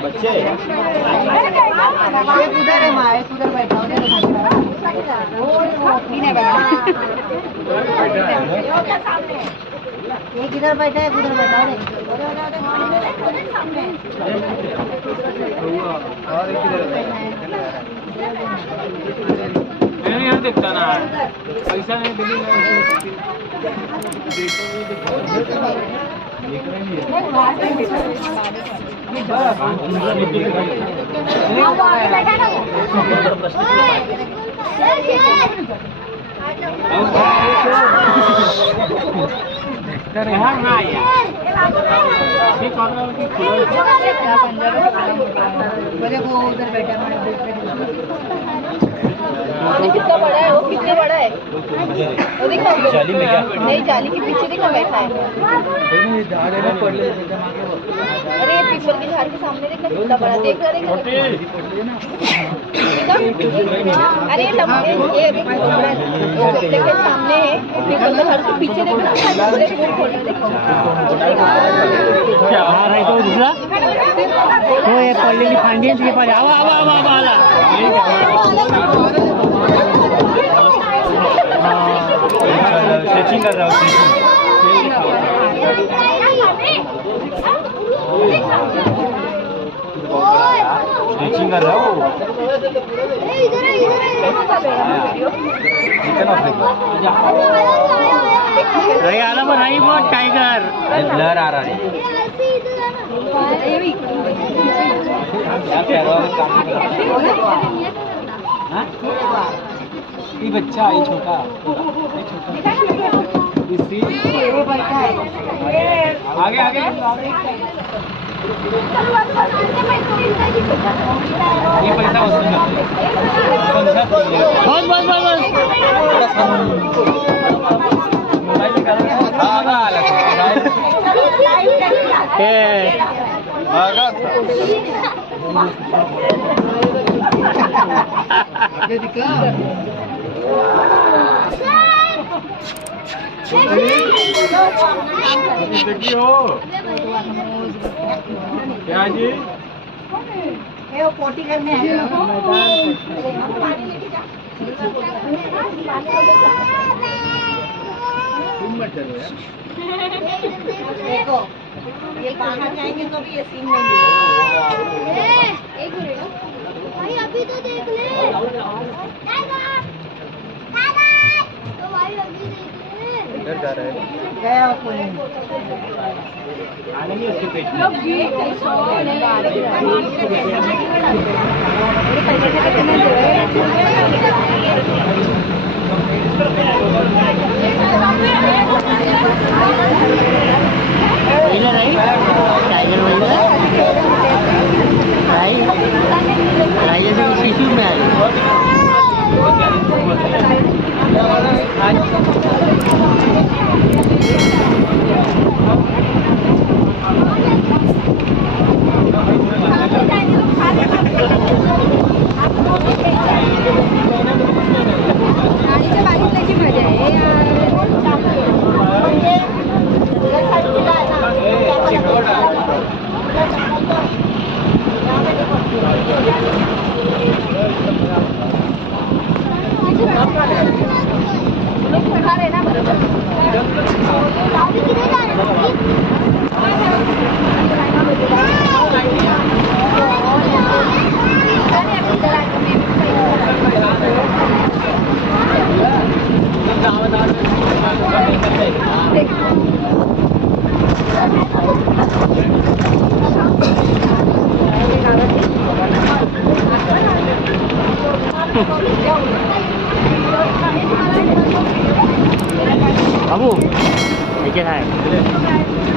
बच्चे उधर है माँ, उधर बैठा एक इधर बैठा है, उधर बैठा और एक इधर मैं यहाँ देखता ना पैसा नहीं बोले वो उधर बैठा कितना बड़ा है वो, कितने बड़ा है वो देखो। जाली में क्या? नहीं, जाली के पीछे देखो बैठा है। अरे पीपल के झाड़ के सामने देखना कितना बड़ा, देख रहा है। अरे लंबे ये देखो सामने है, पीपल के झाड़ के पीछे देखना। क्या आ रहा है तो दूसरा वो ये पल्ली फांडी के पास आवा आवा आवा आला स्ट्रेचिंग कर रहा हूँ, स्ट्रेचिंग कर रहा हूँ। अरे आला बनाई बहुत टाइगर ब्लर आ रहा है। ये बच्चा ये छोटा आगे आगे ये पैसा वसूल करते क्या जी वो पोटी करने देखो ये कहाँ जाएंगे तो भी ये सीन नहीं भाई अभी तो देख ले तो भाई अभी देख ले इधर जा रहा है गया कोई आने नहीं उसके पेट टाइगर शिशु में बाबू ह्याच्यात आहे